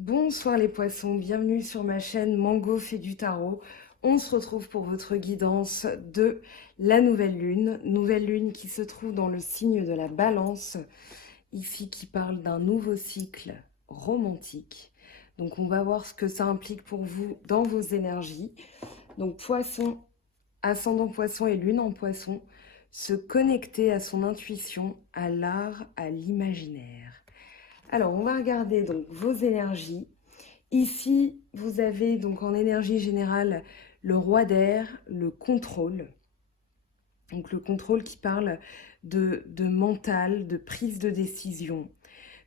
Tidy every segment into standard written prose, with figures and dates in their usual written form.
Bonsoir les poissons, bienvenue sur ma chaîne Mango fait du tarot. On se retrouve pour votre guidance de la nouvelle lune qui se trouve dans le signe de la Balance, ici qui parle d'un nouveau cycle romantique. Donc on va voir ce que ça implique pour vous dans vos énergies. Donc poisson, ascendant poisson et lune en poisson, se connecter à son intuition, à l'art, à l'imaginaire. Alors on va regarder donc vos énergies. Ici, vous avez donc en énergie générale le roi d'air, le contrôle. Donc le contrôle qui parle de mental, de prise de décision,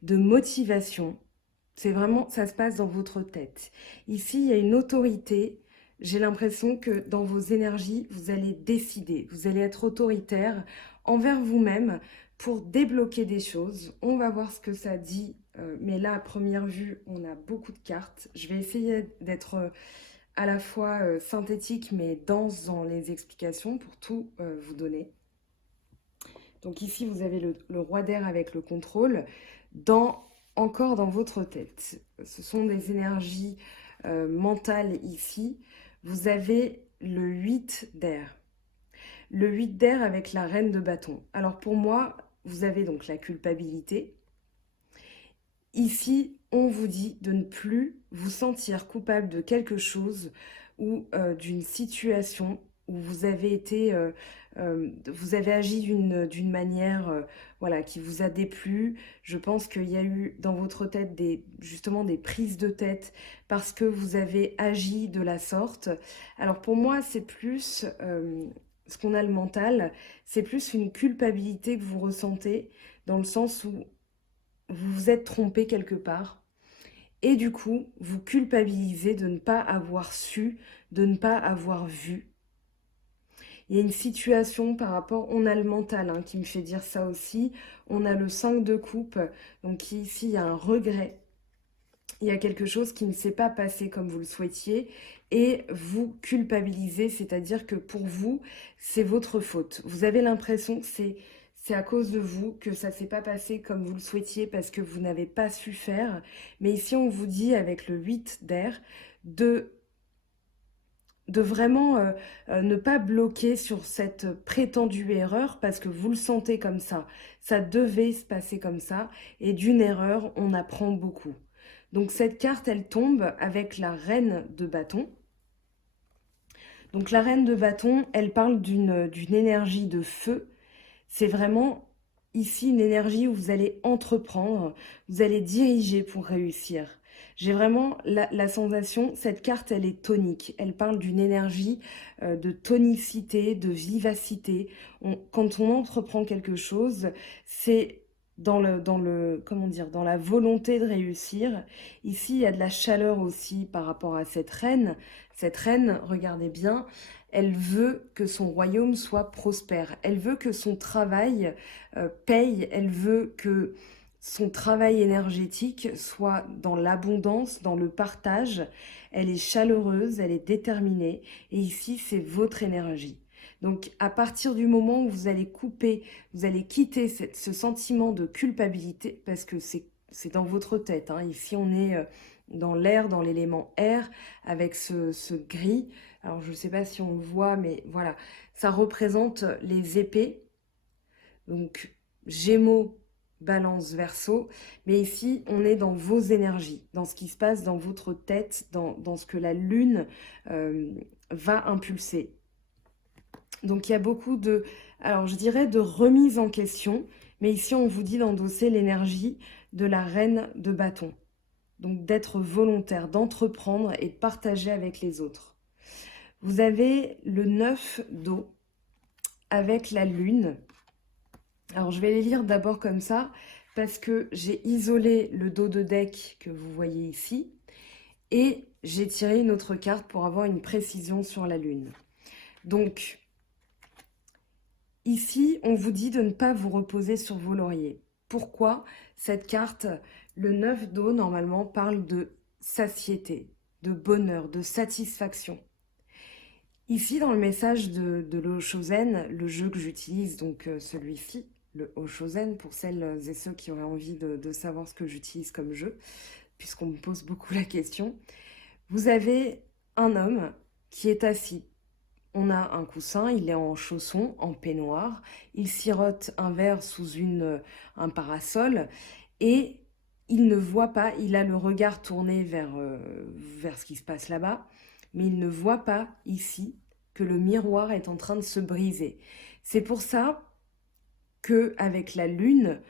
de motivation. C'est vraiment, ça se passe dans votre tête. Ici, il y a une autorité. J'ai l'impression que dans vos énergies, vous allez décider, vous allez être autoritaire envers vous-même pour débloquer des choses. On va voir ce que ça dit, mais là, à première vue, on a beaucoup de cartes. Je vais essayer d'être à la fois synthétique, mais dense dans les explications pour tout vous donner. Donc ici, vous avez le roi d'air avec le contrôle, encore dans votre tête. Ce sont des énergies mentales ici. Vous avez le 8 d'air. Le 8 d'air avec la reine de bâton. Alors pour moi, vous avez donc la culpabilité. Ici, on vous dit de ne plus vous sentir coupable de quelque chose ou d'une situation où vous avez été, vous avez agi d'une manière voilà, qui vous a déplu. Je pense qu'il y a eu dans votre tête justement des prises de tête parce que vous avez agi de la sorte. Alors pour moi, c'est plus ce qu'on a le mental, c'est plus une culpabilité que vous ressentez dans le sens où vous vous êtes trompé quelque part et du coup, vous culpabilisez de ne pas avoir su, de ne pas avoir vu. Il y a une situation par rapport, on a le mental hein, qui me fait dire ça aussi, on a le 5 de coupe, donc ici il y a un regret, il y a quelque chose qui ne s'est pas passé comme vous le souhaitiez et vous culpabilisez, c'est-à-dire que pour vous, c'est votre faute. Vous avez l'impression que c'est à cause de vous que ça ne s'est pas passé comme vous le souhaitiez parce que vous n'avez pas su faire. Mais ici, on vous dit avec le 8 d'air de vraiment ne pas bloquer sur cette prétendue erreur parce que vous le sentez comme ça devait se passer comme ça, et d'une erreur, on apprend beaucoup. Donc cette carte, elle tombe avec la reine de bâton. Donc la reine de bâton, elle parle d'une énergie de feu. C'est vraiment ici une énergie où vous allez entreprendre, vous allez diriger pour réussir. J'ai vraiment la sensation, cette carte, elle est tonique. Elle parle d'une énergie de tonicité, de vivacité. Quand on entreprend quelque chose, c'est comment dire, dans la volonté de réussir. Ici, il y a de la chaleur aussi par rapport à cette reine. Cette reine, regardez bien, elle veut que son royaume soit prospère. Elle veut que son travail paye. Elle veut que son travail énergétique soit dans l'abondance, dans le partage. Elle est chaleureuse, elle est déterminée. Et ici, c'est votre énergie. Donc, à partir du moment où vous allez couper, vous allez quitter ce sentiment de culpabilité, parce que c'est dans votre tête. Hein. Ici, on est dans l'air, dans l'élément air, avec ce gris. Alors, je ne sais pas si on le voit, mais voilà. Ça représente les épées. Donc, Gémeaux, Balance, Verseau. Mais ici, on est dans vos énergies, dans ce qui se passe dans votre tête, dans ce que la Lune va impulser. Donc, il y a beaucoup de, alors je dirais de remise en question. Mais ici, on vous dit d'endosser l'énergie de la reine de bâton. Donc, d'être volontaire, d'entreprendre et de partager avec les autres. Vous avez le 9 d'eau avec la Lune. Alors, je vais les lire d'abord comme ça, parce que j'ai isolé le dos de deck que vous voyez ici, et j'ai tiré une autre carte pour avoir une précision sur la Lune. Donc, ici, on vous dit de ne pas vous reposer sur vos lauriers. Pourquoi? Cette carte, le 9 d'eau, normalement, parle de satiété, de bonheur, de satisfaction. Ici, dans le message de l'Oshozen, le jeu que j'utilise, donc celui-ci, le Oshozen, pour celles et ceux qui auraient envie de savoir ce que j'utilise comme jeu, puisqu'on me pose beaucoup la question. Vous avez un homme qui est assis. On a un coussin, il est en chaussons, en peignoir. Il sirote un verre sous un parasol et il ne voit pas, il a le regard tourné vers ce qui se passe là-bas, mais il ne voit pas ici que le miroir est en train de se briser. C'est pour ça que avec la lune,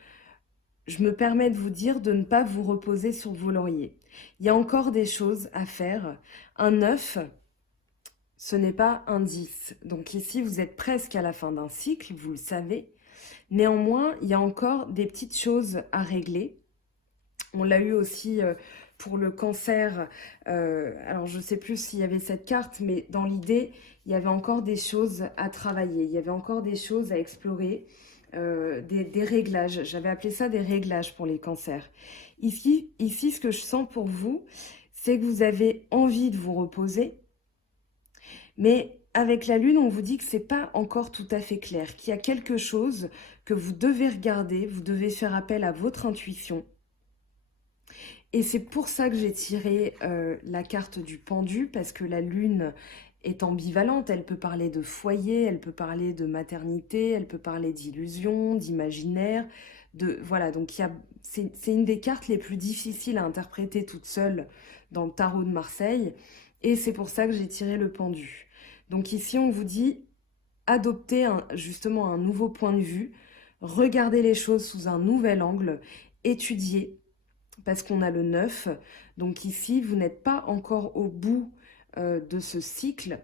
je me permets de vous dire de ne pas vous reposer sur vos lauriers. Il y a encore des choses à faire. Un 9, ce n'est pas un 10. Donc ici, vous êtes presque à la fin d'un cycle, vous le savez. Néanmoins, il y a encore des petites choses à régler. On l'a eu aussi pour le cancer. Alors, je ne sais plus s'il y avait cette carte, mais dans l'idée, il y avait encore des choses à travailler. Il y avait encore des choses à explorer, des réglages. J'avais appelé ça des réglages pour les cancers. Ici, ce que je sens pour vous, c'est que vous avez envie de vous reposer, mais avec la lune, on vous dit que c'est pas encore tout à fait clair, qu'il y a quelque chose que vous devez regarder, vous devez faire appel à votre intuition. Et c'est pour ça que j'ai tiré la carte du pendu, parce que la lune est ambivalente. Elle peut parler de foyer, elle peut parler de maternité, elle peut parler d'illusion, d'imaginaire. Voilà, donc c'est une des cartes les plus difficiles à interpréter toute seule dans le tarot de Marseille. Et c'est pour ça que j'ai tiré le pendu. Donc ici, on vous dit, adoptez justement un nouveau point de vue, regardez les choses sous un nouvel angle, étudiez, parce qu'on a le 9. Donc ici, vous n'êtes pas encore au bout de ce cycle.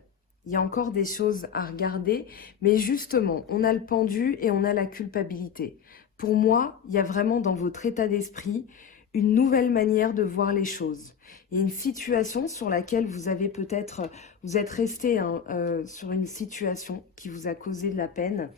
Il y a encore des choses à regarder. Mais justement, on a le pendu et on a la culpabilité. Pour moi, il y a vraiment dans votre état d'esprit une nouvelle manière de voir les choses. Il y a une situation sur laquelle vous êtes resté sur une situation qui vous a causé de la peine.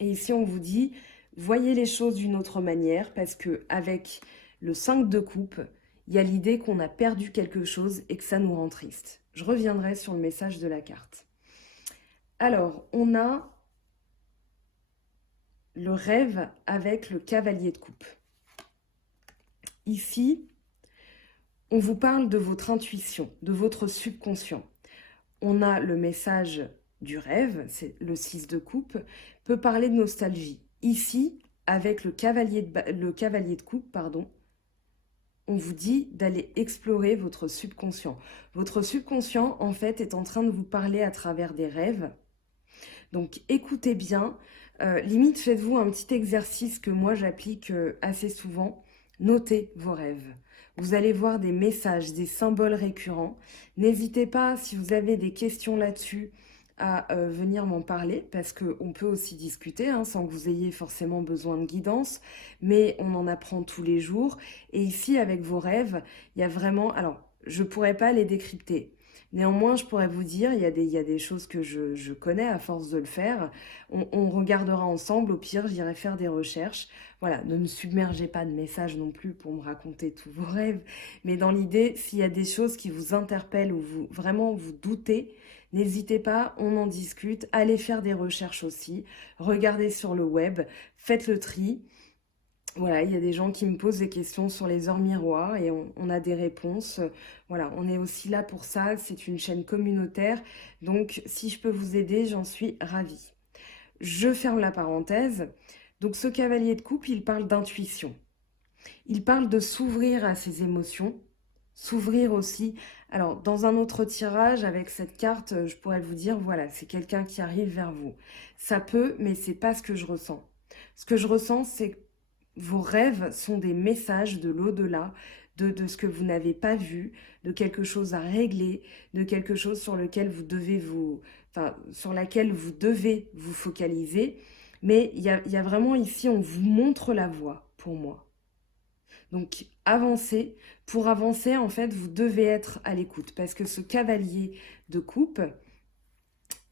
Et ici, on vous dit, voyez les choses d'une autre manière, parce que avec le 5 de coupe, il y a l'idée qu'on a perdu quelque chose et que ça nous rend triste. Je reviendrai sur le message de la carte. Alors, on a le rêve avec le cavalier de coupe. Ici, on vous parle de votre intuition, de votre subconscient. On a le message du rêve, c'est le 6 de coupe, peut parler de nostalgie. Ici, avec le cavalier de coupe, pardon, on vous dit d'aller explorer votre subconscient. Votre subconscient, en fait, est en train de vous parler à travers des rêves. Donc, écoutez bien. Limite, faites-vous un petit exercice que moi, j'applique assez souvent. Notez vos rêves. Vous allez voir des messages, des symboles récurrents. N'hésitez pas, si vous avez des questions là-dessus, à venir m'en parler, parce qu'on peut aussi discuter, hein, sans que vous ayez forcément besoin de guidance, mais on en apprend tous les jours. Et ici, avec vos rêves, il y a vraiment... Alors, je ne pourrais pas les décrypter. Néanmoins, je pourrais vous dire, il y a des choses que je connais à force de le faire. On regardera ensemble, au pire, j'irai faire des recherches. Voilà, ne me submergez pas de messages non plus pour me raconter tous vos rêves. Mais dans l'idée, s'il y a des choses qui vous interpellent ou vraiment vous doutez, n'hésitez pas, on en discute. Allez faire des recherches aussi. Regardez sur le web, faites le tri. Voilà, il y a des gens qui me posent des questions sur les heures miroirs et on a des réponses. Voilà, on est aussi là pour ça. C'est une chaîne communautaire. Donc, si je peux vous aider, j'en suis ravie. Je ferme la parenthèse. Donc, ce cavalier de coupe, il parle d'intuition. Il parle de s'ouvrir à ses émotions, s'ouvrir aussi. Alors, dans un autre tirage, avec cette carte, je pourrais vous dire, voilà, c'est quelqu'un qui arrive vers vous. Ça peut, mais c'est pas ce que je ressens. Ce que je ressens, c'est que vos rêves sont des messages de l'au-delà, de ce que vous n'avez pas vu, de quelque chose à régler, de quelque chose sur lequel sur laquelle vous devez vous focaliser. Mais il y a vraiment ici, on vous montre la voie pour moi. Donc, avancez. Pour avancer, en fait, vous devez être à l'écoute, parce que ce cavalier de coupe,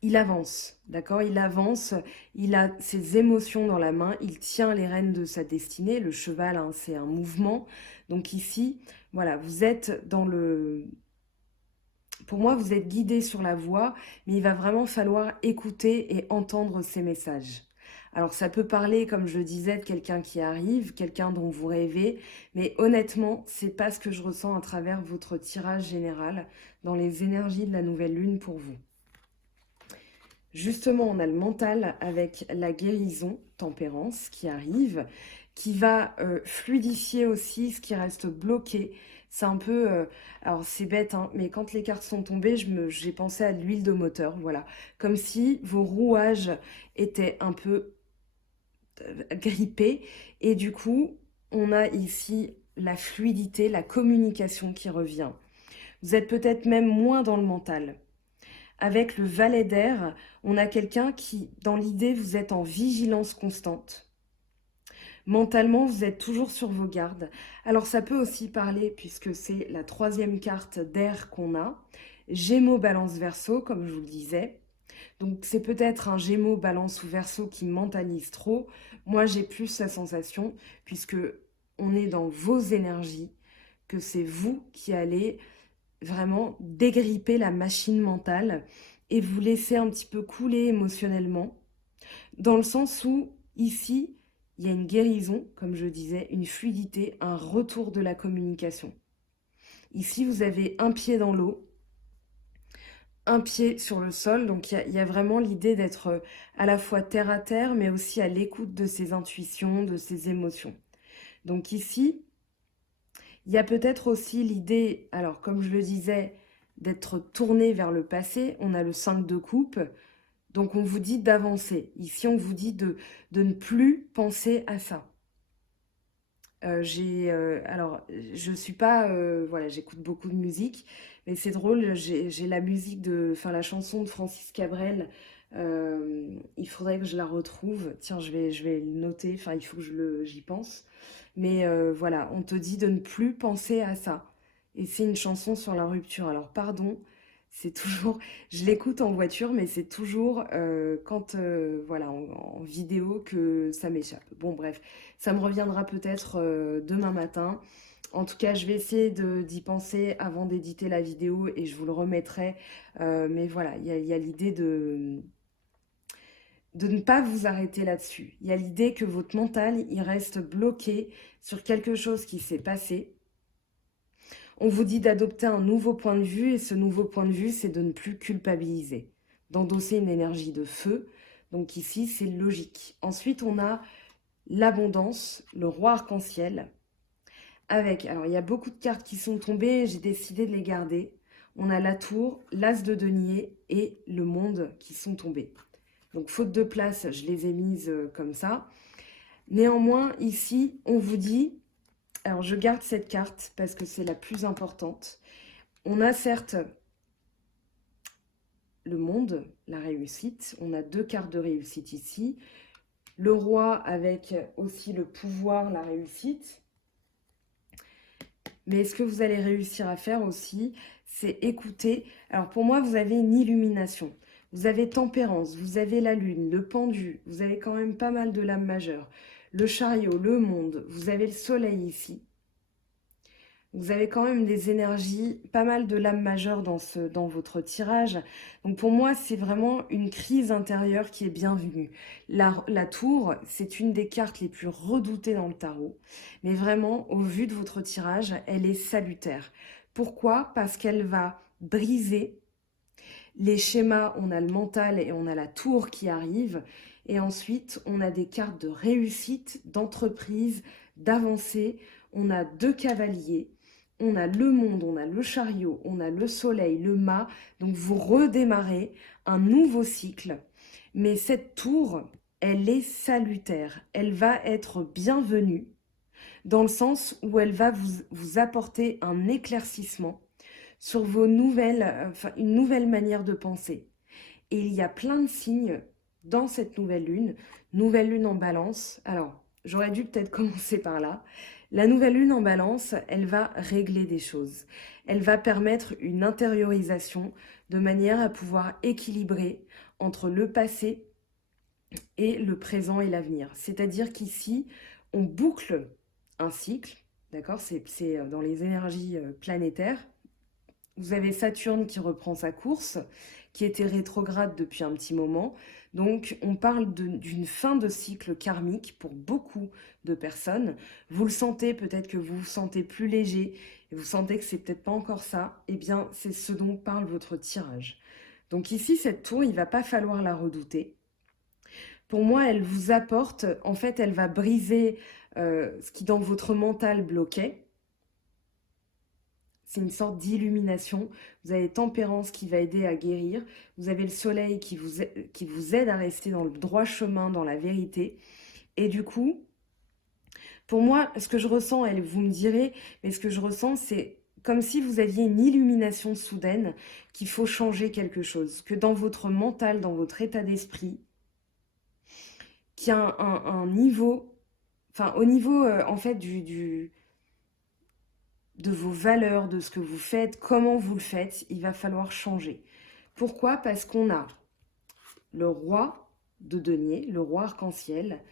il avance, d'accord? Il avance, il a ses émotions dans la main, il tient les rênes de sa destinée. Le cheval, hein, c'est un mouvement. Donc ici, voilà, vous êtes dans le... Pour moi, vous êtes guidé sur la voie, mais il va vraiment falloir écouter et entendre ces messages. Alors ça peut parler, comme je le disais, de quelqu'un qui arrive, quelqu'un dont vous rêvez, mais honnêtement, c'est pas ce que je ressens à travers votre tirage général dans les énergies de la nouvelle lune pour vous. Justement, on a le mental avec la guérison, tempérance, qui arrive, qui va fluidifier aussi ce qui reste bloqué. C'est un peu... alors c'est bête, hein, mais quand les cartes sont tombées, j'ai pensé à de l'huile de moteur, voilà. Comme si vos rouages étaient un peu grippés. Et du coup, on a ici la fluidité, la communication qui revient. Vous êtes peut-être même moins dans le mental. Avec le valet d'air, on a quelqu'un qui, dans l'idée, vous êtes en vigilance constante. Mentalement, vous êtes toujours sur vos gardes. Alors ça peut aussi parler, puisque c'est la troisième carte d'air qu'on a, Gémeaux, Balance, Verseau, comme je vous le disais. Donc c'est peut-être un Gémeaux, Balance ou Verseau qui mentalise trop. Moi, j'ai plus la sensation, puisque on est dans vos énergies, que c'est vous qui allez vraiment dégripper la machine mentale et vous laisser un petit peu couler émotionnellement, dans le sens où, ici, il y a une guérison, comme je disais, une fluidité, un retour de la communication. Ici, vous avez un pied dans l'eau, un pied sur le sol, donc il y a vraiment l'idée d'être à la fois terre à terre, mais aussi à l'écoute de ses intuitions, de ses émotions. Donc ici, il y a peut-être aussi l'idée, alors comme je le disais, d'être tourné vers le passé. On a le 5 de coupe, donc on vous dit d'avancer. Ici, on vous dit de ne plus penser à ça. Alors, je suis pas, voilà, j'écoute beaucoup de musique, mais c'est drôle, j'ai la musique enfin la chanson de Francis Cabrel. Il faudrait que je la retrouve. Tiens, je vais le noter. Enfin, il faut que j'y pense. Mais voilà, on te dit de ne plus penser à ça. Et c'est une chanson sur la rupture. Alors, pardon, c'est toujours, je l'écoute en voiture, mais c'est toujours quand, voilà, en vidéo que ça m'échappe. Bon, bref, ça me reviendra peut-être demain matin. En tout cas, je vais essayer d'y penser avant d'éditer la vidéo et je vous le remettrai. Mais voilà, il y a l'idée de ne pas vous arrêter là-dessus. Il y a l'idée que votre mental, il reste bloqué sur quelque chose qui s'est passé. On vous dit d'adopter un nouveau point de vue et ce nouveau point de vue, c'est de ne plus culpabiliser, d'endosser une énergie de feu. Donc ici, c'est logique. Ensuite, on a l'abondance, le roi arc-en-ciel, avec, alors il y a beaucoup de cartes qui sont tombées, j'ai décidé de les garder. On a la tour, l'as de denier et le monde qui sont tombés. Donc faute de place, je les ai mises comme ça. Néanmoins, ici, on vous dit, alors je garde cette carte parce que c'est la plus importante. On a certes le monde, la réussite, on a deux cartes de réussite ici. Le roi avec aussi le pouvoir, la réussite. Mais ce que vous allez réussir à faire aussi, c'est écouter. Alors pour moi, vous avez une illumination. Vous avez tempérance, vous avez la lune, le pendu, vous avez quand même pas mal de lames majeures. Le chariot, le monde, vous avez le soleil ici. Vous avez quand même des énergies, pas mal de lames majeures dans votre tirage. Donc pour moi, c'est vraiment une crise intérieure qui est bienvenue. La tour, c'est une des cartes les plus redoutées dans le tarot. Mais vraiment, au vu de votre tirage, elle est salutaire. Pourquoi? Parce qu'elle va briser les schémas. On a le mental et on a la tour qui arrive. Et ensuite, on a des cartes de réussite, d'entreprise, d'avancée. On a deux cavaliers. On a le monde, on a le chariot, on a le soleil, le mât. Donc vous redémarrez un nouveau cycle. Mais cette tour, elle est salutaire. Elle va être bienvenue dans le sens où elle va vous apporter un éclaircissement sur une nouvelle manière de penser. Et il y a plein de signes dans cette nouvelle lune en balance. Alors, j'aurais dû peut-être commencer par là. La nouvelle lune en balance, elle va régler des choses. Elle va permettre une intériorisation de manière à pouvoir équilibrer entre le passé et le présent et l'avenir. C'est-à-dire qu'ici, on boucle un cycle, d'accord? C'est dans les énergies planétaires. vous avez Saturne qui reprend sa course, qui était rétrograde depuis un petit moment. Donc, on parle d'une fin de cycle karmique pour beaucoup de personnes. Vous le sentez, peut-être que vous vous sentez plus léger, et vous sentez que c'est peut-être pas encore ça. Eh bien, c'est ce dont parle votre tirage. Donc ici, cette tour, il va pas falloir la redouter. Pour moi, elle vous apporte, en fait, elle va briser ce qui dans votre mental bloquait. C'est une sorte d'illumination. Vous avez Tempérance qui va aider à guérir. Vous avez le Soleil qui vous aide à rester dans le droit chemin, dans la vérité. Et du coup, pour moi, ce que je ressens, vous me direz, mais ce que je ressens, c'est comme si vous aviez une illumination soudaine qu'il faut changer quelque chose. Que dans votre mental, dans votre état d'esprit, qu'il y a un niveau, enfin au niveau en fait de vos valeurs, de ce que vous faites, comment vous le faites, il va falloir changer. Pourquoi? Parce qu'on a le roi de denier, le roi arc-en-ciel,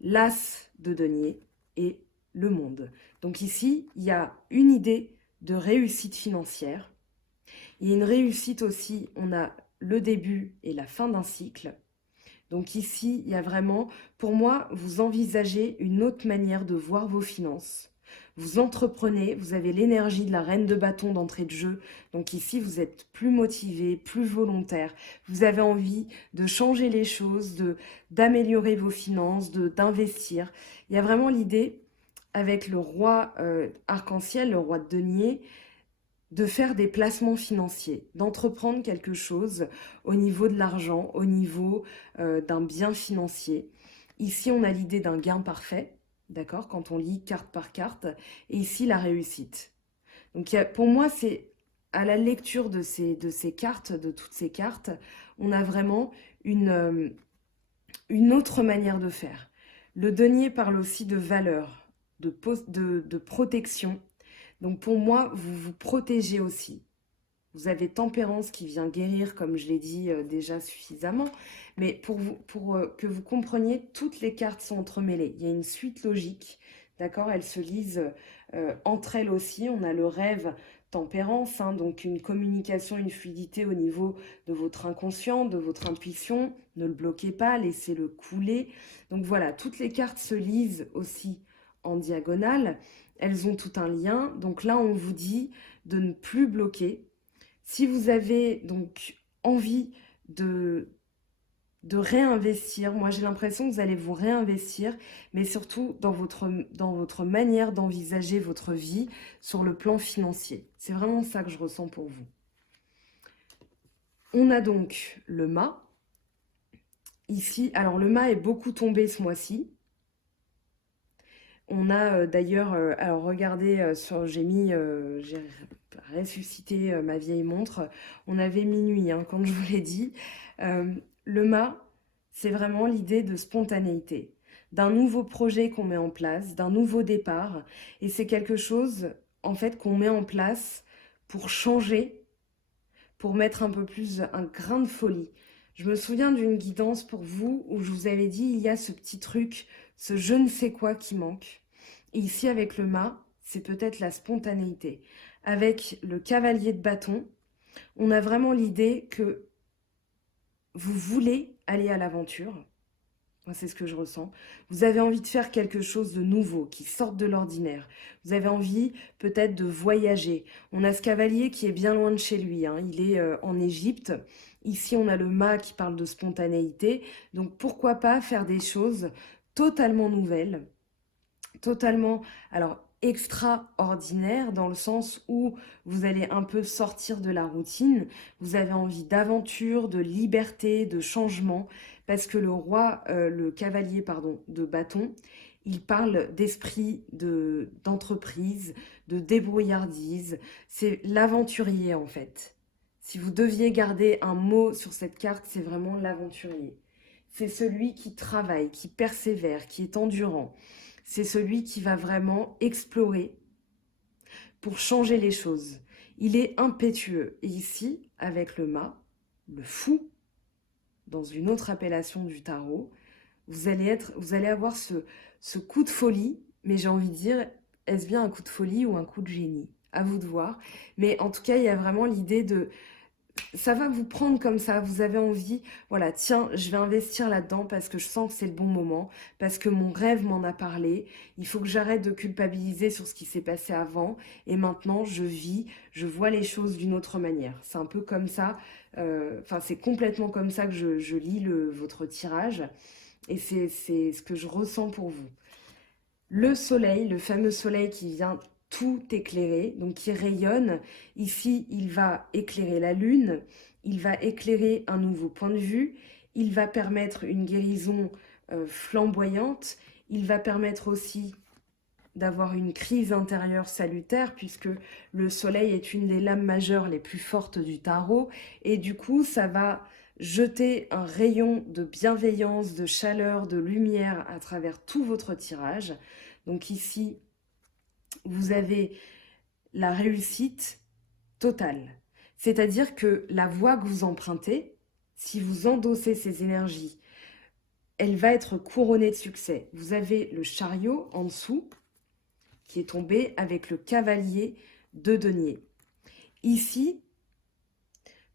l'as de denier et le monde. Donc ici, il y a une idée de réussite financière. Il y a une réussite aussi, on a le début et la fin d'un cycle. Donc ici, il y a vraiment, pour moi, vous envisagez une autre manière de voir vos finances. Vous entreprenez, vous avez l'énergie de la reine de bâton d'entrée de jeu. Donc ici, vous êtes plus motivé, plus volontaire. Vous avez envie de changer les choses, d'améliorer vos finances, d'investir. Il y a vraiment l'idée, avec le roi arc-en-ciel, le roi de denier, de faire des placements financiers, d'entreprendre quelque chose au niveau de l'argent, au niveau d'un bien financier. Ici, on a l'idée d'un gain parfait, d'accord, quand on lit carte par carte, et ici, la réussite. Donc, pour moi, c'est à la lecture de ces cartes, de toutes ces cartes, on a vraiment une autre manière de faire. Le denier parle aussi de valeur, de protection. Donc pour moi, vous vous protégez aussi. Vous avez Tempérance qui vient guérir, comme je l'ai dit déjà suffisamment. Mais pour que vous compreniez, toutes les cartes sont entremêlées. Il y a une suite logique, d'accord? Elles se lisent entre elles aussi. On a le rêve Tempérance, hein, donc une communication, une fluidité au niveau de votre inconscient, de votre intuition. Ne le bloquez pas, laissez-le couler. Donc voilà, toutes les cartes se lisent aussi en diagonale. Elles ont tout un lien. Donc là, on vous dit de ne plus bloquer. Si vous avez donc envie de réinvestir, moi j'ai l'impression que vous allez vous réinvestir, mais surtout dans votre manière d'envisager votre vie sur le plan financier. C'est vraiment ça que je ressens pour vous. On a donc le mât. Ici, alors le mât est beaucoup tombé ce mois-ci. On a d'ailleurs, alors regardez, j'ai ressuscité ma vieille montre. On avait minuit, hein, quand je vous l'ai dit. Le mât, c'est vraiment l'idée de spontanéité, d'un nouveau projet qu'on met en place, d'un nouveau départ. Et c'est quelque chose, en fait, qu'on met en place pour changer, pour mettre un peu plus un grain de folie. Je me souviens d'une guidance pour vous où je vous avais dit, il y a ce petit truc, ce je ne sais quoi qui manque. Et ici, avec le mât, c'est peut-être la spontanéité. Avec le cavalier de bâton, on a vraiment l'idée que vous voulez aller à l'aventure. Moi, c'est ce que je ressens. Vous avez envie de faire quelque chose de nouveau, qui sorte de l'ordinaire. Vous avez envie peut-être de voyager. On a ce cavalier qui est bien loin de chez lui, hein. Il est en Égypte. Ici, on a le mât qui parle de spontanéité. Donc, pourquoi pas faire des choses totalement nouvelles, totalement, alors, extraordinaire dans le sens où vous allez un peu sortir de la routine, vous avez envie d'aventure, de liberté, de changement, parce que le cavalier, pardon, de bâton, il parle d'esprit, d'entreprise, de débrouillardise, c'est l'aventurier en fait. Si vous deviez garder un mot sur cette carte, c'est vraiment l'aventurier. C'est celui qui travaille, qui persévère, qui est endurant. C'est celui qui va vraiment explorer pour changer les choses. Il est impétueux. Et ici, avec le mât, le fou, dans une autre appellation du tarot, vous allez avoir ce coup de folie, mais j'ai envie de dire, est-ce bien un coup de folie ou un coup de génie? à vous de voir. Mais en tout cas, il y a vraiment l'idée de ça va vous prendre comme ça, vous avez envie, voilà, tiens, je vais investir là-dedans parce que je sens que c'est le bon moment, parce que mon rêve m'en a parlé, il faut que j'arrête de culpabiliser sur ce qui s'est passé avant, et maintenant je vis, je vois les choses d'une autre manière. C'est un peu comme ça, enfin c'est complètement comme ça que je lis votre tirage, et c'est ce que je ressens pour vous. Le soleil, le fameux soleil qui vient tout éclairer, donc qui rayonne. Ici, il va éclairer la lune, il va éclairer un nouveau point de vue, il va permettre une guérison flamboyante, il va permettre aussi d'avoir une crise intérieure salutaire puisque le soleil est une des lames majeures les plus fortes du tarot et du coup ça va jeter un rayon de bienveillance, de chaleur, de lumière à travers tout votre tirage. Donc ici, vous avez la réussite totale. C'est-à-dire que la voie que vous empruntez, si vous endossez ces énergies, elle va être couronnée de succès. Vous avez le chariot en dessous qui est tombé avec le cavalier de denier. Ici,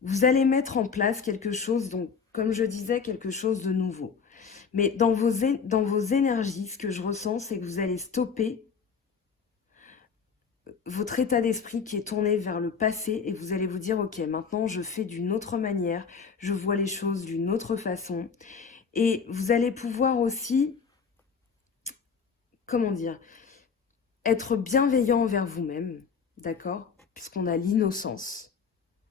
vous allez mettre en place quelque chose, donc comme je disais, quelque chose de nouveau. Mais dans vos énergies, ce que je ressens, c'est que vous allez stopper votre état d'esprit qui est tourné vers le passé et vous allez vous dire, ok, maintenant je fais d'une autre manière, je vois les choses d'une autre façon. Et vous allez pouvoir aussi, comment dire, être bienveillant envers vous-même, d'accord? Puisqu'on a l'innocence.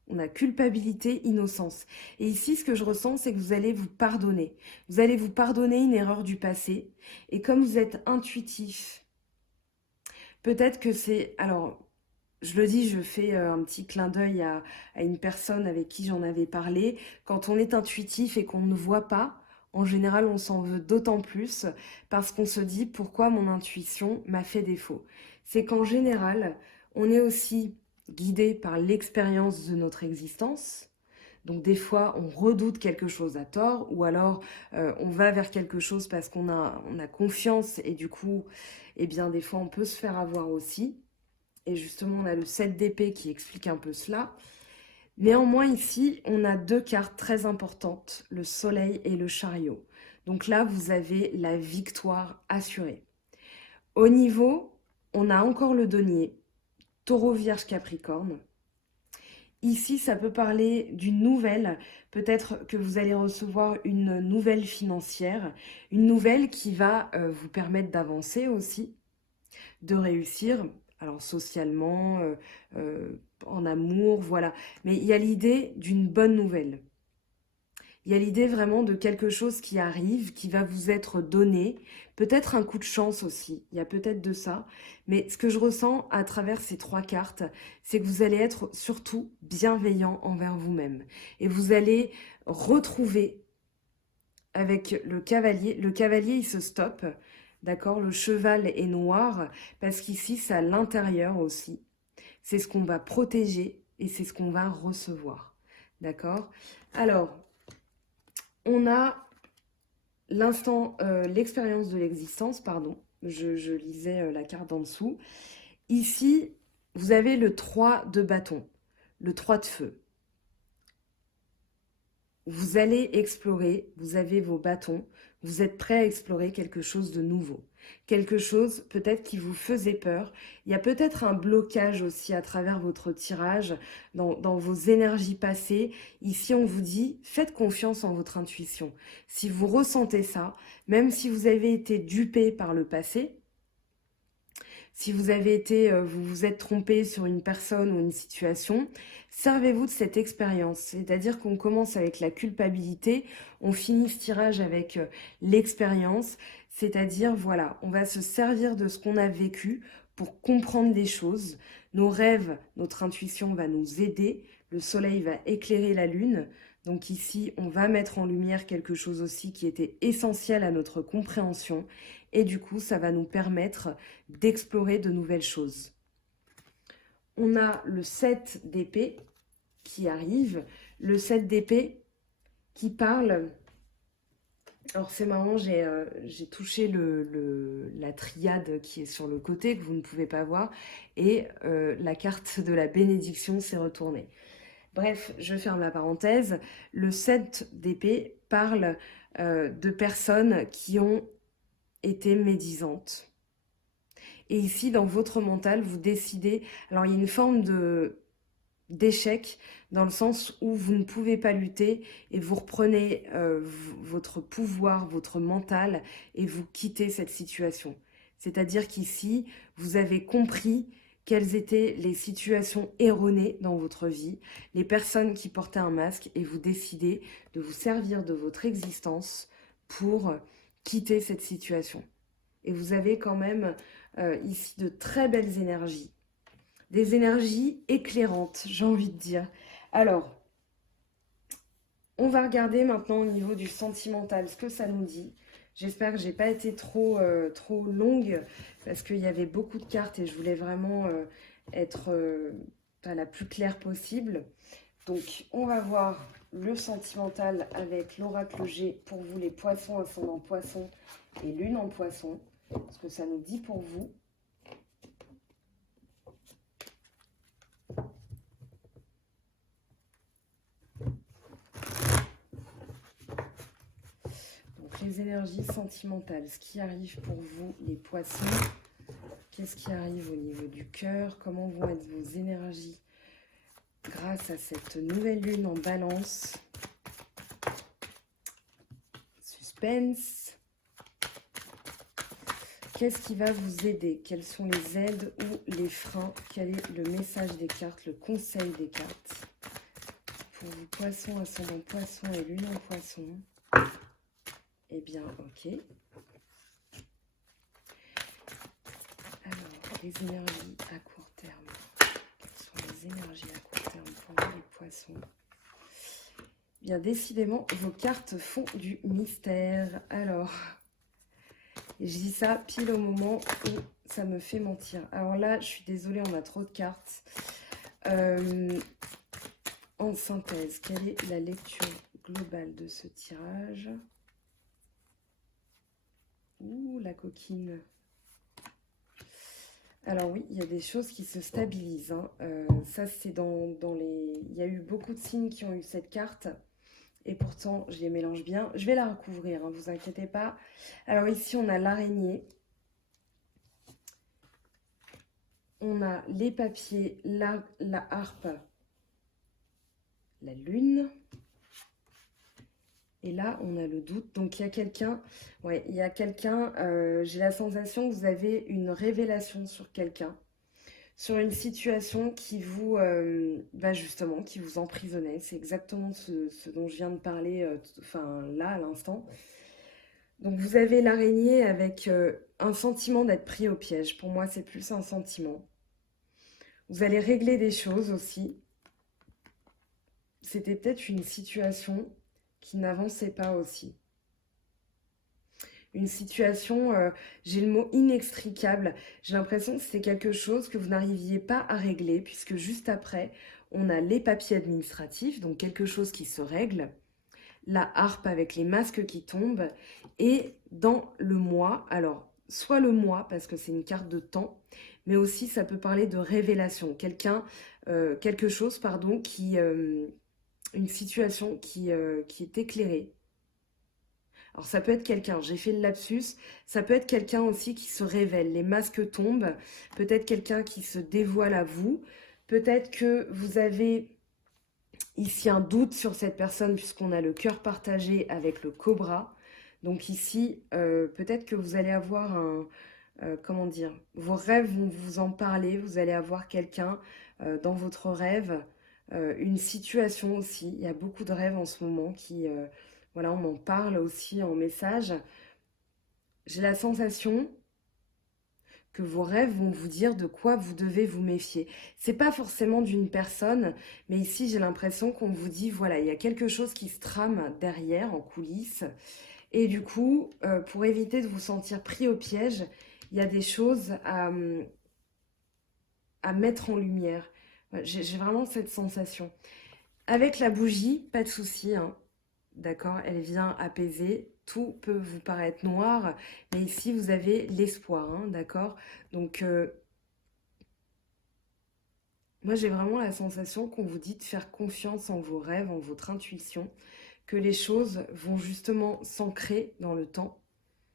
On a culpabilité, innocence. Et ici, ce que je ressens, c'est que vous allez vous pardonner. Vous allez vous pardonner une erreur du passé. Et comme vous êtes intuitif, peut-être que c'est... Alors, je le dis, je fais un petit clin d'œil à une personne avec qui j'en avais parlé. Quand on est intuitif et qu'on ne voit pas, en général, on s'en veut d'autant plus parce qu'on se dit pourquoi mon intuition m'a fait défaut. C'est qu'en général, on est aussi guidé par l'expérience de notre existence. Donc des fois, on redoute quelque chose à tort ou alors on va vers quelque chose parce on a confiance et du coup, eh bien, des fois, on peut se faire avoir aussi. Et justement, on a le 7 d'épée qui explique un peu cela. Néanmoins, ici, on a deux cartes très importantes, le soleil et le chariot. Donc là, vous avez la victoire assurée. Au niveau, on a encore le denier, taureau, vierge, capricorne. Ici, ça peut parler d'une nouvelle. Peut-être que vous allez recevoir une nouvelle financière, une nouvelle qui va vous permettre d'avancer aussi, de réussir, alors socialement, en amour, voilà. Mais il y a l'idée d'une bonne nouvelle. Il y a l'idée vraiment de quelque chose qui arrive, qui va vous être donné, peut-être un coup de chance aussi, il y a peut-être de ça. Mais ce que je ressens à travers ces trois cartes, c'est que vous allez être surtout bienveillant envers vous-même. Et vous allez retrouver avec le cavalier il se stoppe, d'accord? Le cheval est noir parce qu'ici c'est à l'intérieur aussi. C'est ce qu'on va protéger et c'est ce qu'on va recevoir, d'accord? Alors, on a l'expérience de l'existence, pardon. Je lisais la carte en dessous. Ici, vous avez le 3 de bâton, le 3 de feu. Vous allez explorer, vous avez vos bâtons, vous êtes prêt à explorer quelque chose de nouveau. Quelque chose peut-être qui vous faisait peur. Il y a peut-être un blocage aussi à travers votre tirage, dans vos énergies passées. Ici, on vous dit, faites confiance en votre intuition. Si vous ressentez ça, même si vous avez été dupé par le passé, si vous avez été, vous vous êtes trompé sur une personne ou une situation, servez-vous de cette expérience. C'est-à-dire qu'on commence avec la culpabilité, on finit ce tirage avec l'expérience. C'est-à-dire, voilà, on va se servir de ce qu'on a vécu pour comprendre les choses. Nos rêves, notre intuition va nous aider. Le soleil va éclairer la lune. Donc ici, on va mettre en lumière quelque chose aussi qui était essentiel à notre compréhension. Et du coup, ça va nous permettre d'explorer de nouvelles choses. On a le 7 d'épée qui arrive. Le 7 d'épée qui parle Alors c'est marrant, j'ai touché la triade qui est sur le côté, que vous ne pouvez pas voir, et la carte de la bénédiction s'est retournée. Bref, je ferme la parenthèse. Le 7 d'épée parle de personnes qui ont été médisantes. Et ici, dans votre mental, vous décidez... Alors, il y a une forme d'échec dans le sens où vous ne pouvez pas lutter et vous reprenez votre pouvoir, votre mental et vous quittez cette situation. C'est-à-dire qu'ici, vous avez compris quelles étaient les situations erronées dans votre vie, les personnes qui portaient un masque et vous décidez de vous servir de votre existence pour quitter cette situation. Et vous avez quand même ici de très belles énergies. Des énergies éclairantes, j'ai envie de dire. Alors, on va regarder maintenant au niveau du sentimental ce que ça nous dit. J'espère que j'ai pas été trop longue parce qu'il y avait beaucoup de cartes et je voulais vraiment être la plus claire possible. Donc, on va voir le sentimental avec l'oracle G pour vous les poissons, ascendant poisson et lune en poisson. Ce que ça nous dit pour vous. Donc les énergies sentimentales, ce qui arrive pour vous les poissons, qu'est-ce qui arrive au niveau du cœur, comment vont être vos énergies grâce à cette nouvelle lune en balance. Suspense. Qu'est-ce qui va vous aider? Quelles sont les aides ou les freins? Quel est le message des cartes, le conseil des cartes? Pour vous, poissons, ascendant poisson et lune en poisson. Eh bien, ok. Alors, les énergies à court terme. Quelles sont les énergies à court terme pour vous, les poissons? Bien, décidément, vos cartes font du mystère. Alors, je dis ça pile au moment où ça me fait mentir. Alors là, je suis désolée, on a trop de cartes. En synthèse, quelle est la lecture globale de ce tirage? Ouh, la coquine. Alors oui, il y a des choses qui se stabilisent. Hein. Ça, c'est dans les... Il y a eu beaucoup de signes qui ont eu cette carte. Et pourtant, je les mélange bien. Je vais la recouvrir, hein, vous inquiétez pas. Alors ici, on a l'araignée. On a les papiers, la harpe, la lune. Et là, on a le doute. Donc, il y a quelqu'un, ouais, il y a quelqu'un, j'ai la sensation que vous avez une révélation sur quelqu'un, sur une situation qui vous, justement, qui vous emprisonnait. C'est exactement ce dont je viens de parler, là, à l'instant. Donc, vous avez l'araignée avec un sentiment d'être pris au piège. Pour moi, c'est plus un sentiment. Vous allez régler des choses aussi. C'était peut-être une situation qui n'avançait pas aussi. Une situation, j'ai le mot inextricable. J'ai l'impression que c'était quelque chose que vous n'arriviez pas à régler, puisque juste après, on a les papiers administratifs, donc quelque chose qui se règle, la harpe avec les masques qui tombent, et dans le mois, alors, soit le mois, parce que c'est une carte de temps, mais aussi ça peut parler de révélation. Quelque chose, pardon, une situation qui est éclairée. Alors ça peut être quelqu'un, j'ai fait le lapsus, ça peut être quelqu'un aussi qui se révèle, les masques tombent, peut-être quelqu'un qui se dévoile à vous, peut-être que vous avez ici un doute sur cette personne puisqu'on a le cœur partagé avec le cobra. Donc ici, peut-être que vous allez avoir comment dire, vos rêves vont vous en parler, vous allez avoir quelqu'un dans votre rêve, une situation aussi. Il y a beaucoup de rêves en ce moment qui, voilà, on m'en parle aussi en message. J'ai la sensation que vos rêves vont vous dire de quoi vous devez vous méfier. C'est pas forcément d'une personne, mais ici j'ai l'impression qu'on vous dit, voilà, il y a quelque chose qui se trame derrière, en coulisses. Et du coup, pour éviter de vous sentir pris au piège, il y a des choses à mettre en lumière. J'ai vraiment cette sensation. Avec la bougie, pas de souci, hein. d'accord? Elle vient apaiser. Tout peut vous paraître noir, mais ici, vous avez l'espoir, hein, d'accord? Donc, moi, j'ai vraiment la sensation qu'on vous dit de faire confiance en vos rêves, en votre intuition, que les choses vont justement s'ancrer dans le temps.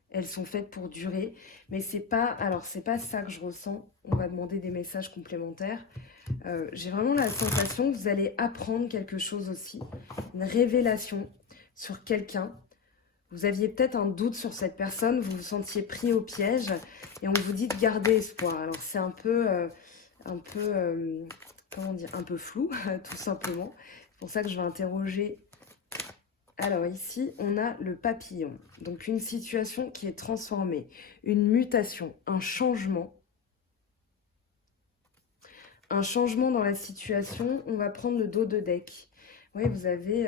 Elles sont faites pour durer, mais c'est pas, alors c'est pas ça que je ressens. On va demander des messages complémentaires. J'ai vraiment la sensation que vous allez apprendre quelque chose aussi, une révélation sur quelqu'un. Vous aviez peut-être un doute sur cette personne, vous vous sentiez pris au piège et on vous dit de garder espoir. Alors c'est un peu, comment dire, un peu flou, tout simplement. C'est pour ça que je vais interroger. Alors ici, on a le papillon. Donc une situation qui est transformée, une mutation, un changement. Un changement dans la situation, on va prendre le dos de deck. Oui, vous avez,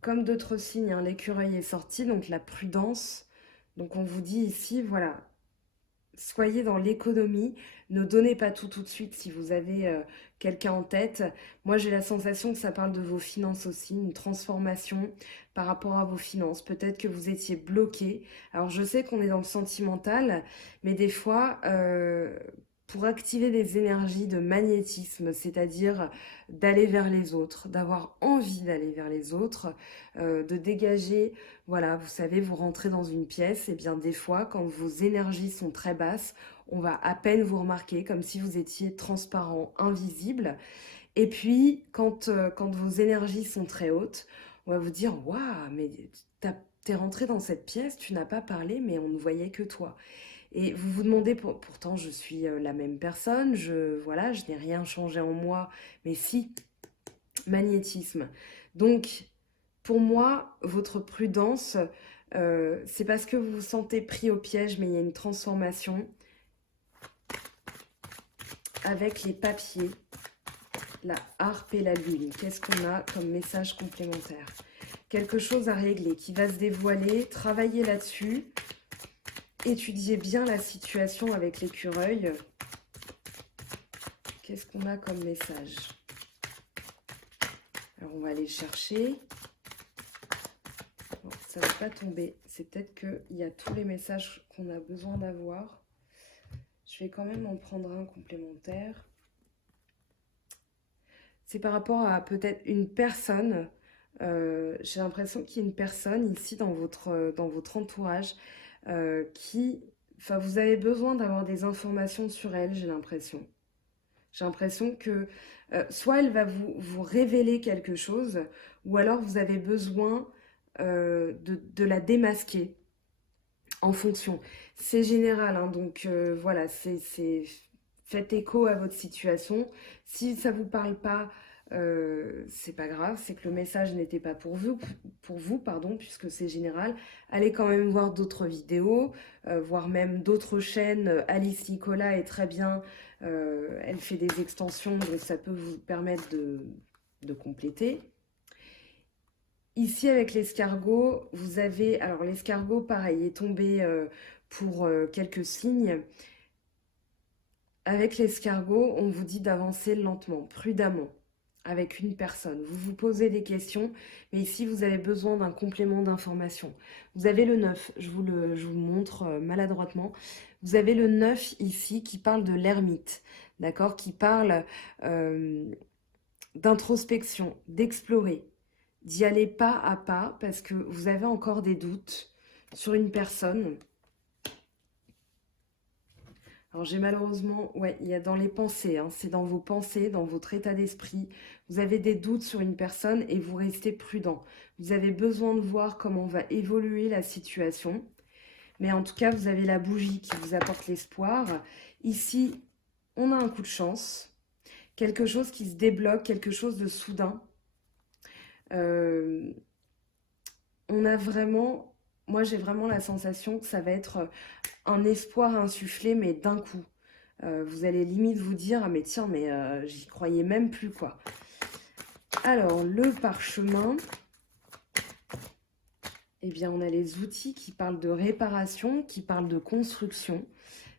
comme d'autres signes, hein, l'écureuil est sorti, donc la prudence. Donc on vous dit ici, voilà, soyez dans l'économie, ne donnez pas tout de suite si vous avez quelqu'un en tête. Moi, j'ai la sensation que ça parle de vos finances aussi, une transformation par rapport à vos finances. Peut-être que vous étiez bloqué. Alors, je sais qu'on est dans le sentimental, mais des fois, pour activer des énergies de magnétisme, c'est-à-dire d'aller vers les autres, d'avoir envie d'aller vers les autres, de dégager, voilà, vous savez, vous rentrez dans une pièce, et bien des fois, quand vos énergies sont très basses, on va à peine vous remarquer, comme si vous étiez transparent, invisible. Et puis, quand vos énergies sont très hautes, on va vous dire, waouh, mais t'es rentré dans cette pièce, tu n'as pas parlé, mais on ne voyait que toi. Et vous vous demandez, pourtant je suis la même personne, voilà, je n'ai rien changé en moi, mais si, magnétisme. Donc, pour moi, votre prudence, c'est parce que vous vous sentez pris au piège, mais il y a une transformation avec les papiers, la harpe et la lune. Qu'est-ce qu'on a comme message complémentaire? Quelque chose à régler qui va se dévoiler, travailler là-dessus. Étudiez bien la situation avec l'écureuil. Qu'est-ce qu'on a comme message? Alors, on va aller chercher. Bon, ça ne va pas tomber. C'est peut-être qu'il y a tous les messages qu'on a besoin d'avoir. Je vais quand même en prendre un complémentaire. C'est par rapport à peut-être une personne. J'ai l'impression qu'il y a une personne ici dans votre entourage qui... Enfin, vous avez besoin d'avoir des informations sur elle, j'ai l'impression. J'ai l'impression que soit elle va vous révéler quelque chose, ou alors vous avez besoin de la démasquer en fonction. C'est général, hein, donc voilà, faites écho à votre situation. Si ça ne vous parle pas, c'est pas grave, c'est que le message n'était pas pour vous, pardon, puisque c'est général. Allez quand même voir d'autres vidéos, voire même d'autres chaînes. Alice Nicolas est très bien, elle fait des extensions, donc ça peut vous permettre de compléter. Ici, avec l'escargot, vous avez... Alors, l'escargot, pareil, est tombé pour quelques signes. Avec l'escargot, on vous dit d'avancer lentement, prudemment, avec une personne. Vous vous posez des questions, mais ici, vous avez besoin d'un complément d'information. Vous avez le 9, je vous montre maladroitement. Vous avez le 9 ici qui parle de l'ermite, d'accord? Qui parle d'introspection, d'explorer, d'y aller pas à pas parce que vous avez encore des doutes sur une personne. Alors j'ai malheureusement, ouais, il y a dans les pensées, hein, c'est dans vos pensées, dans votre état d'esprit. Vous avez des doutes sur une personne et vous restez prudent. Vous avez besoin de voir comment va évoluer la situation. Mais en tout cas, vous avez la bougie qui vous apporte l'espoir. Ici, on a un coup de chance. Quelque chose qui se débloque, quelque chose de soudain. On a vraiment, moi j'ai vraiment la sensation que ça va être un espoir insufflé, mais d'un coup. Vous allez limite vous dire, ah mais tiens, mais j'y croyais même plus, quoi. Alors, le parchemin, eh bien on a les outils qui parlent de réparation, qui parlent de construction.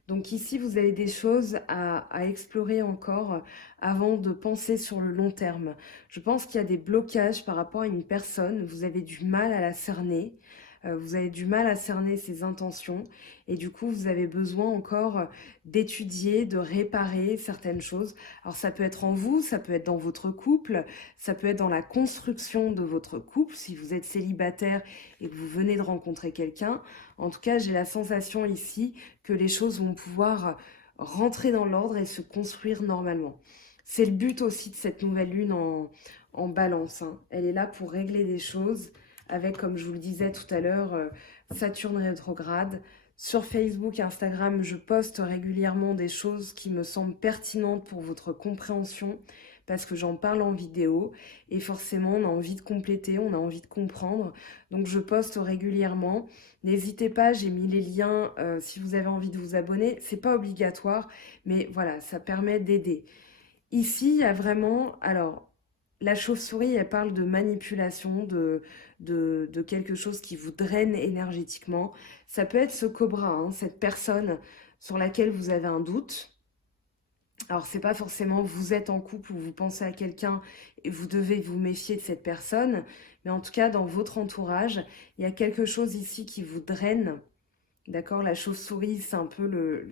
Donc ici, vous avez des choses à explorer encore avant de penser sur le long terme. Je pense qu'il y a des blocages par rapport à une personne, vous avez du mal à la cerner, vous avez du mal à cerner ses intentions et du coup, vous avez besoin encore d'étudier, de réparer certaines choses. Alors ça peut être en vous, ça peut être dans votre couple, ça peut être dans la construction de votre couple, si vous êtes célibataire et que vous venez de rencontrer quelqu'un. En tout cas, j'ai la sensation ici que les choses vont pouvoir rentrer dans l'ordre et se construire normalement. C'est le but aussi de cette nouvelle lune en balance, hein. Elle est là pour régler des choses avec, comme je vous le disais tout à l'heure, Saturne rétrograde. Sur Facebook et Instagram, je poste régulièrement des choses qui me semblent pertinentes pour votre compréhension parce que j'en parle en vidéo et forcément on a envie de compléter, on a envie de comprendre. Donc je poste régulièrement. N'hésitez pas, j'ai mis les liens si vous avez envie de vous abonner. C'est pas obligatoire, mais voilà, ça permet d'aider. Ici, il y a vraiment, alors, la chauve-souris, elle parle de manipulation, de quelque chose qui vous draine énergétiquement. Ça peut être ce cobra, hein, cette personne sur laquelle vous avez un doute. Alors, c'est pas forcément vous êtes en couple ou vous pensez à quelqu'un et vous devez vous méfier de cette personne, mais en tout cas, dans votre entourage, il y a quelque chose ici qui vous draine. D'accord? La chauve-souris, c'est un peu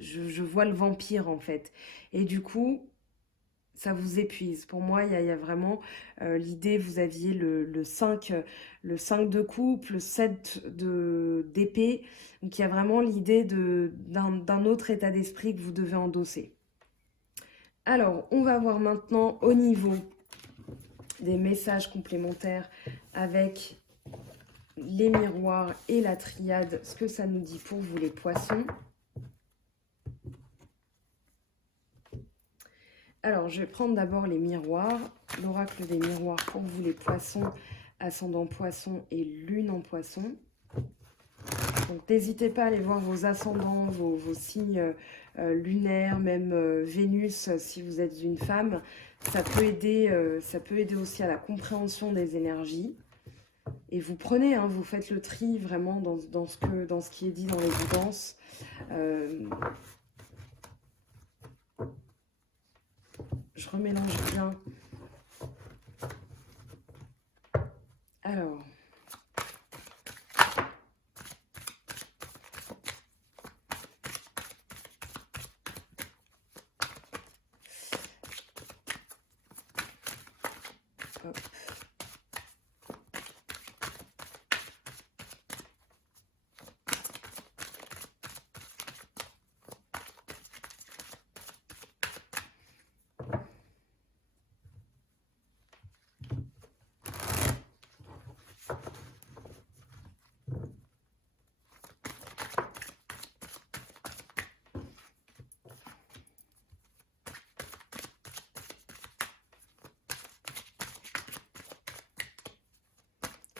je vois le vampire en fait. Et du coup, ça vous épuise. Pour moi, il y a vraiment l'idée, vous aviez le 5 de coupe, le 7 d'épée. Donc il y a vraiment l'idée d'un autre état d'esprit que vous devez endosser. Alors, on va voir maintenant au niveau des messages complémentaires avec les miroirs et la triade, ce que ça nous dit pour vous les poissons. Alors, je vais prendre d'abord les miroirs, l'oracle des miroirs pour vous les poissons, ascendant poisson et lune en poisson. Donc, n'hésitez pas à aller voir vos ascendants, vos signes lunaires, même Vénus, si vous êtes une femme. Ça peut aider aussi à la compréhension des énergies. Et vous prenez, hein, vous faites le tri vraiment dans ce qui est dit dans l'évidence. Je remélange bien. Alors. Hop.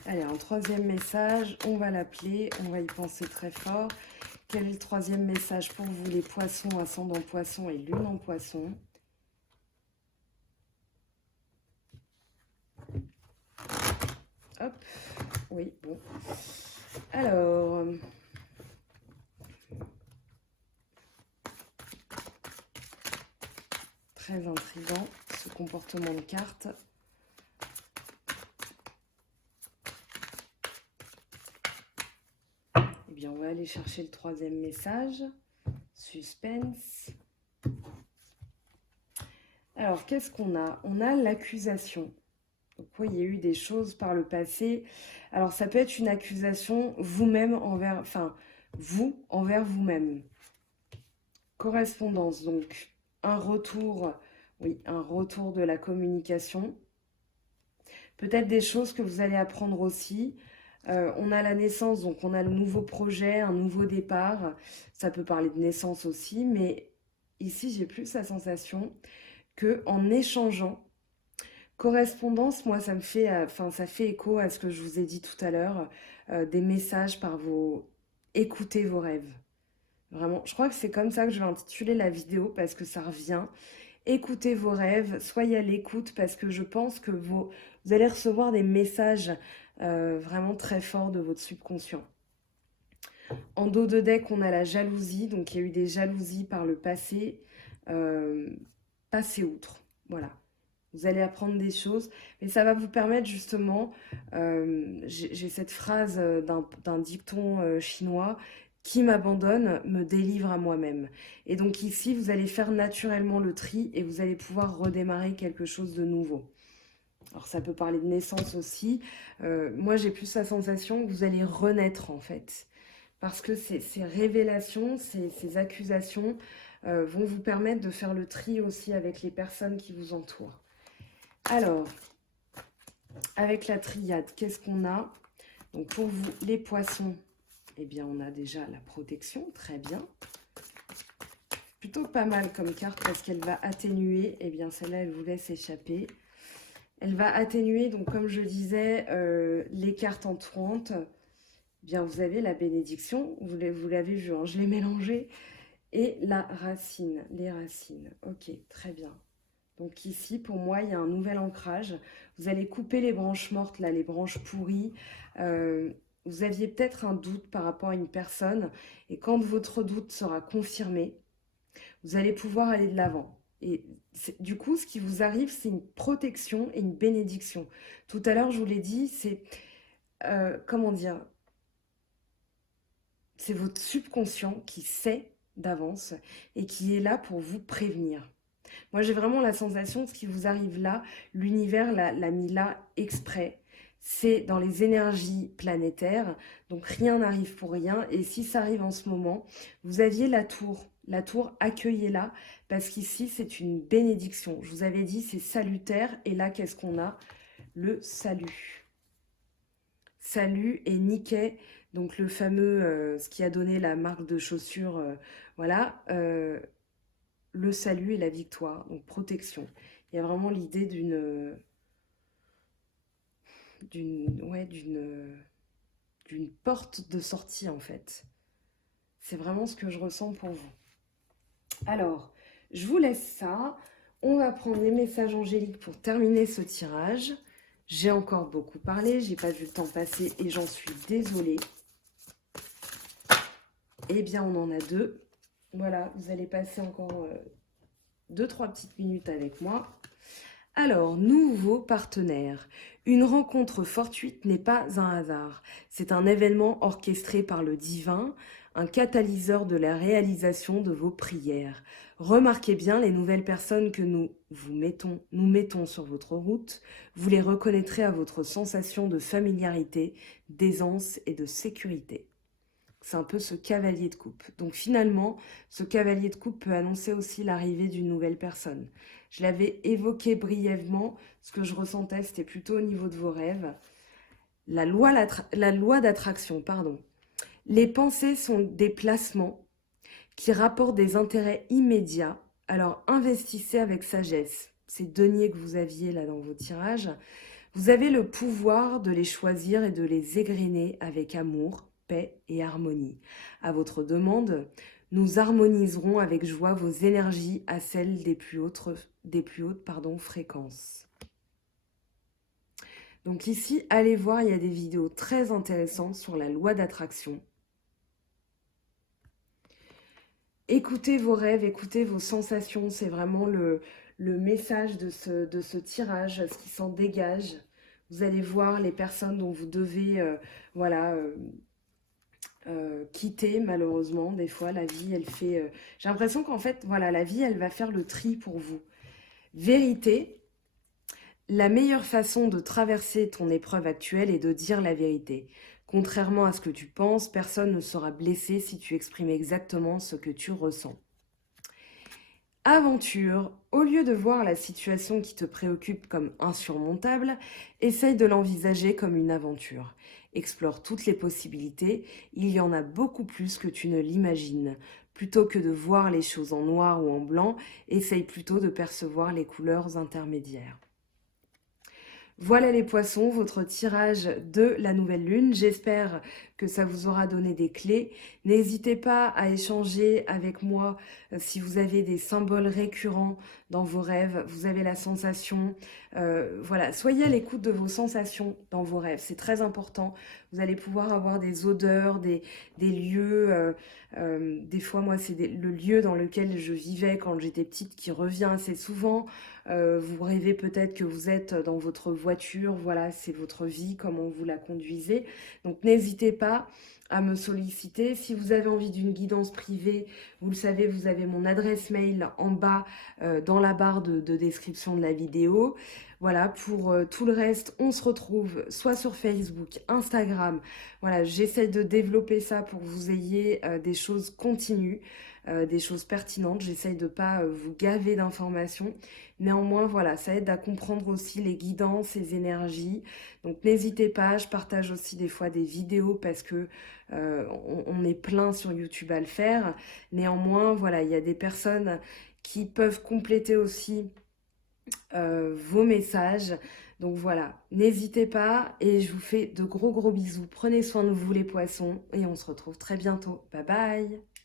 Allez, un troisième message, on va l'appeler, on va y penser très fort. Quel est le troisième message pour vous, les poissons, ascendant poisson et lune en poisson? Hop, oui, bon. Alors, très intriguant ce comportement de carte. Eh bien, on va aller chercher le troisième message. Suspense. Alors, qu'est-ce qu'on a? On a l'accusation. Donc, oui, il y a eu des choses par le passé. Alors, ça peut être une accusation vous-même envers, enfin, vous envers vous-même. Correspondance, donc un retour, oui, un retour de la communication. Peut-être des choses que vous allez apprendre aussi. On a la naissance, donc on a le nouveau projet, un nouveau départ. Ça peut parler de naissance aussi, mais ici, j'ai plus la sensation que en échangeant, correspondance, moi, ça me fait, ça fait écho à ce que je vous ai dit tout à l'heure, des messages par vos... Écoutez vos rêves. Vraiment, je crois que c'est comme ça que je vais intituler la vidéo parce que ça revient. Écoutez vos rêves, soyez à l'écoute parce que je pense que vous allez recevoir des messages vraiment très forts de votre subconscient. En dos de deck, on a la jalousie. Donc, il y a eu des jalousies par le passé. Euh, Passez outre. Voilà. Vous allez apprendre des choses, mais ça va vous permettre justement, j'ai cette phrase d'un dicton chinois, qui m'abandonne me délivre à moi-même. Et donc ici, vous allez faire naturellement le tri et vous allez pouvoir redémarrer quelque chose de nouveau. Alors ça peut parler de naissance aussi. Moi, j'ai plus la sensation que vous allez renaître en fait. Parce que ces révélations, ces accusations vont vous permettre de faire le tri aussi avec les personnes qui vous entourent. Alors, avec la triade, qu'est-ce qu'on a? Donc pour vous, les poissons, eh bien on a déjà la protection, très bien. Plutôt pas mal comme carte parce qu'elle va atténuer, eh bien celle-là elle vous laisse échapper. Elle va atténuer, donc comme je disais, les cartes entourantes. Eh bien vous avez la bénédiction, vous l'avez vu, hein, je l'ai mélangé. Et la racine, les racines, ok, très bien. Donc ici, pour moi, il y a un nouvel ancrage. Vous allez couper les branches mortes, là, les branches pourries. Vous aviez peut-être un doute par rapport à une personne. Et quand votre doute sera confirmé, vous allez pouvoir aller de l'avant. Et du coup, ce qui vous arrive, c'est une protection et une bénédiction. Tout à l'heure, je vous l'ai dit, c'est... comment dire? C'est votre subconscient qui sait d'avance et qui est là pour vous prévenir. Moi, j'ai vraiment la sensation que ce qui vous arrive là, l'univers l'a mis là exprès. C'est dans les énergies planétaires, donc rien n'arrive pour rien. Et si ça arrive en ce moment, vous aviez la tour. La tour, accueillez-la, parce qu'ici, c'est une bénédiction. Je vous avais dit, c'est salutaire. Et là, qu'est-ce qu'on a? Le salut. Salut et Nikkei, donc le fameux, ce qui a donné la marque de chaussure, voilà. Le salut et la victoire, donc protection. Il y a vraiment l'idée d'une porte de sortie en fait. C'est vraiment ce que je ressens pour vous. Alors, je vous laisse ça. On va prendre les messages angéliques pour terminer ce tirage. J'ai encore beaucoup parlé, j'ai pas vu le temps passer et j'en suis désolée. Eh bien, on en a deux. Voilà, vous allez passer encore 2-3 petites minutes avec moi. Alors, nouveau partenaire. Une rencontre fortuite n'est pas un hasard. C'est un événement orchestré par le divin, un catalyseur de la réalisation de vos prières. Remarquez bien les nouvelles personnes que nous mettons sur votre route. Vous les reconnaîtrez à votre sensation de familiarité, d'aisance et de sécurité. C'est un peu ce cavalier de coupe. Donc finalement, ce cavalier de coupe peut annoncer aussi l'arrivée d'une nouvelle personne. Je l'avais évoqué brièvement, ce que je ressentais, c'était plutôt au niveau de vos rêves. La loi d'attraction, pardon. Les pensées sont des placements qui rapportent des intérêts immédiats. Alors investissez avec sagesse. Ces deniers que vous aviez là dans vos tirages, vous avez le pouvoir de les choisir et de les égrener avec amour, paix et harmonie. À votre demande, nous harmoniserons avec joie vos énergies à celles des plus hautes fréquences. Donc ici, allez voir, il y a des vidéos très intéressantes sur la loi d'attraction. Écoutez vos rêves, écoutez vos sensations, c'est vraiment le message de ce tirage, ce qui s'en dégage. Vous allez voir les personnes dont vous devez quitter, malheureusement. Des fois, la vie, elle fait... J'ai l'impression qu'en fait, voilà, la vie, elle va faire le tri pour vous. Vérité, la meilleure façon de traverser ton épreuve actuelle est de dire la vérité. Contrairement à ce que tu penses, personne ne sera blessé si tu exprimes exactement ce que tu ressens. Aventure, au lieu de voir la situation qui te préoccupe comme insurmontable, essaye de l'envisager comme une aventure. Explore toutes les possibilités, il y en a beaucoup plus que tu ne l'imagines. Plutôt que de voir les choses en noir ou en blanc, essaye plutôt de percevoir les couleurs intermédiaires. Voilà les poissons, votre tirage de la nouvelle lune. J'espère que ça vous aura donné des clés. N'hésitez pas à échanger avec moi si vous avez des symboles récurrents dans vos rêves, vous avez la sensation, voilà, soyez à l'écoute de vos sensations dans vos rêves, c'est très important. Vous allez pouvoir avoir des odeurs, des lieux, des fois moi c'est le lieu dans lequel je vivais quand j'étais petite qui revient assez souvent. Vous rêvez peut-être que vous êtes dans votre voiture, voilà, c'est votre vie, comment vous la conduisez. Donc n'hésitez pas à me solliciter. Si vous avez envie d'une guidance privée, vous le savez, vous avez mon adresse mail en bas dans la barre de description de la vidéo. Voilà, pour tout le reste, on se retrouve soit sur Facebook, Instagram. Voilà, j'essaie de développer ça pour que vous ayez des choses continues, des choses pertinentes. J'essaie de ne pas vous gaver d'informations. Néanmoins, voilà, ça aide à comprendre aussi les guidances, les énergies. Donc n'hésitez pas, je partage aussi des fois des vidéos parce que on est plein sur YouTube à le faire. Néanmoins, voilà, il y a des personnes qui peuvent compléter aussi vos messages. Donc voilà, n'hésitez pas et je vous fais de gros bisous. Prenez soin de vous les poissons et on se retrouve très bientôt. Bye bye!